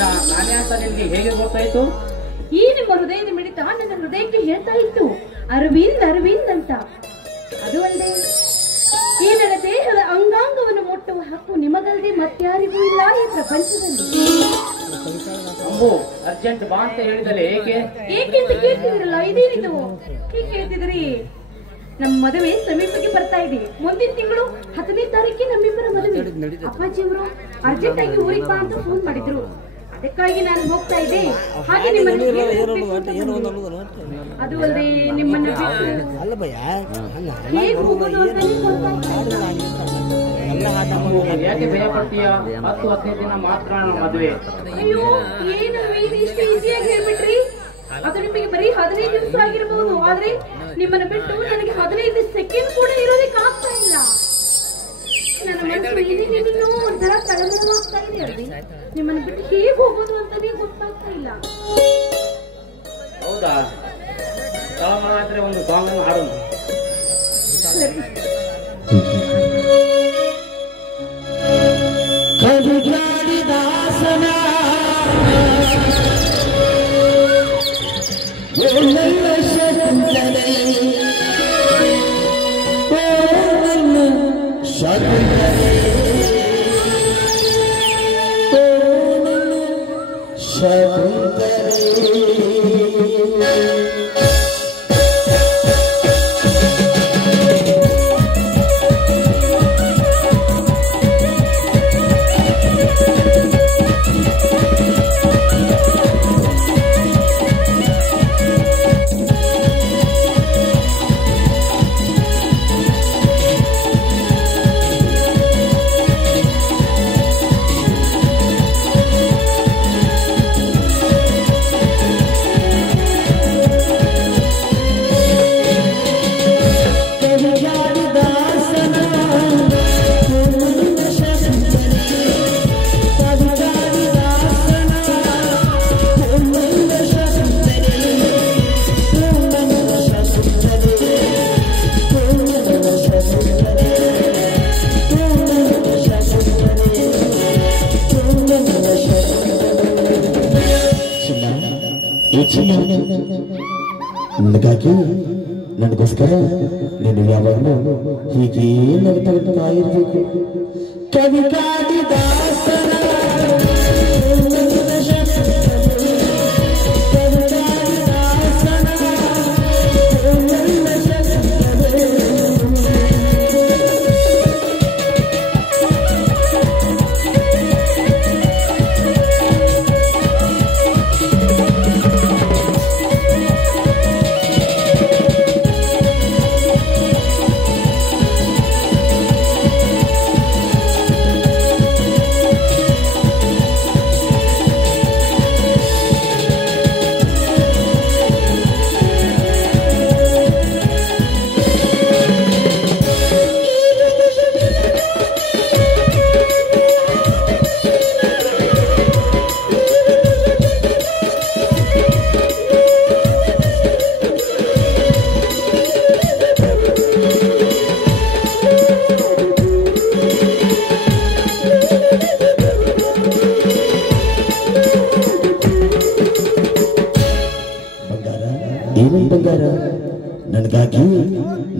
ನಾನೇ ಅಂತ ನಿನ್ಗೆ ಹೇಗೆ ಗೊತ್ತಾಯ್ತು? ಈ ನಿಮ್ಮ ಹೃದಯದ ಮಿಡಿತ ನನ್ನ ಹೃದಯಕ್ಕೆ ಹೇಳ್ತಾ ಇತ್ತು, ಅರವಿಂದ್ ಅರವಿಂದ್ ಅಂತ. ಅದು ಅಲ್ಲದೆ ಈ ನನ್ನ ದೇಹದ ಅಂಗಾಂಗವನ್ನು ಮುಟ್ಟುವ ಹಕ್ಕು ನಿಮಗಲ್ಲದೆ ಮತ್ಯಾರಿಗೂ ಇಲ್ಲ ಈ ಪ್ರಪಂಚದಲ್ಲಿ. ಅಂಬು, ಅರ್ಜೆಂಟ್ ಬಾ ಅಂತ ಹೇಳಿದಲೆ ಏಕೆ? ಏಕೆಂತ ಕೇಳ್ತಿದ್ರಲ್ಲ, ಇದೇನಿದು ಹೀಗೆ ಕೇಳ್ತಿದ್ರಿ? ನಮ್ಮ ಮದುವೆ ಸಮೀಪಕ್ಕೆ ಬರ್ತಾ ಇದೆ. ಮುಂದಿನ ತಿಂಗಳು 10ನೇ ತಾರೀಕಿಗೆ ನಮ್ಮಿಬ್ಬರ ಮದುವೆ. ಅಪ್ಪಾಜಿಯವರು ಅರ್ಜೆಂಟ್ ಆಗಿ ಊರಿಗೆ ಬಾ ಅಂತ ಫೋನ್ ಮಾಡಿದ್ರು. ಅದಕ್ಕಾಗಿ ನಾನು ಹೋಗ್ತಾ ಇದ್ದೆ. ಹಾಗೆ ನಿಮ್ಮನ್ನು ಅದು ಅಲ್ಲದೆ ನಿಮ್ಮನ್ನು ಬಿಟ್ಟು ಹೇಗೆ ಹೋಗೋದು ಅಂತ ಯಾಕೆ ಭಯ ಪಡ್ತೀಯ? 10-15 ದಿನ ಮಾತ್ರ ಮದುವೆ. ಅಯ್ಯೋ, ಏನು ಇಷ್ಟು ಈಸಿಯಾಗಿ ಹೇಳ್ಬಿಟ್ರಿ? ಅದು ನಿಮಗೆ ಬರೀ 15 ದಿವಸ ಆಗಿರಬಹುದು, ಆದ್ರೆ ನಿಮ್ಮನ್ನು ಬಿಟ್ಟು ನನಗೆ 15 ಸೆಕೆಂಡ್ ಕೂಡ ಇರೋದಕ್ಕೆ ಆಗ್ತಾ ಇಲ್ಲ. ನನ್ನ ಮನಸ್ಸು ಏನೇನೇನೋ ಒಂಥರ ತಳಮಳವಾಗ್ತಾ ಇದೆ ಅಲ್ರಿ. ನಿಮ್ಮನ್ನು ಬಿಟ್ಟು ಹೇಗೆ ಹೋಗೋದು ಅಂತಾನೆ ಗೊತ್ತಾಗ್ತಾ ಇಲ್ಲ. ಹೌದಾ? ತಳಮಳ ಆದ್ರೆ ಒಂದು ಸಾಂಗ್ ಅನ್ನು ಹಾಡೋಣ. ನನಗೋಸ್ಕರ ನೀನು ಯಾವಾಗಲೂ ಹೀಗೆ ನಗ್ತಾ ಇರಬೇಕು. ಕವಿ ಕಾಳಿದಾಸನ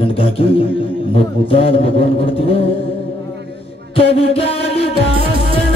ನನಗಾಗಿ ಮುದ್ದಾದ ಮಗುವನ್ನು ಕೊಡ್ತೀಯ. ಕವಿ ಕಾಳಿದಾಸನ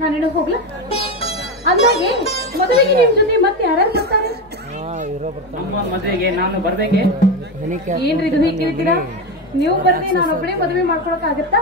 ನಾನು ಹೋಗ್ಲಾ ಅಂದಾಗೆ ಮದುವೆಗೆ ನಿಮ್ ಜೊತೆ ಮತ್ತೆ ಯಾರ್ಯಾರು ಬರ್ತಾರೆ? ಮದುವೆಗೆ ನಾನು ಬರ್ಬೇಕೆ? ಏನ್ರಿ ಇದು ಹೀಗಿರ್ತೀರಾ? ನೀವು ಬರ್ರಿ ನಾನು ಒಬ್ಬಳೇ ಮದುವೆ ಮಾಡ್ಕೊಳಕ್ ಆಗತ್ತಾ?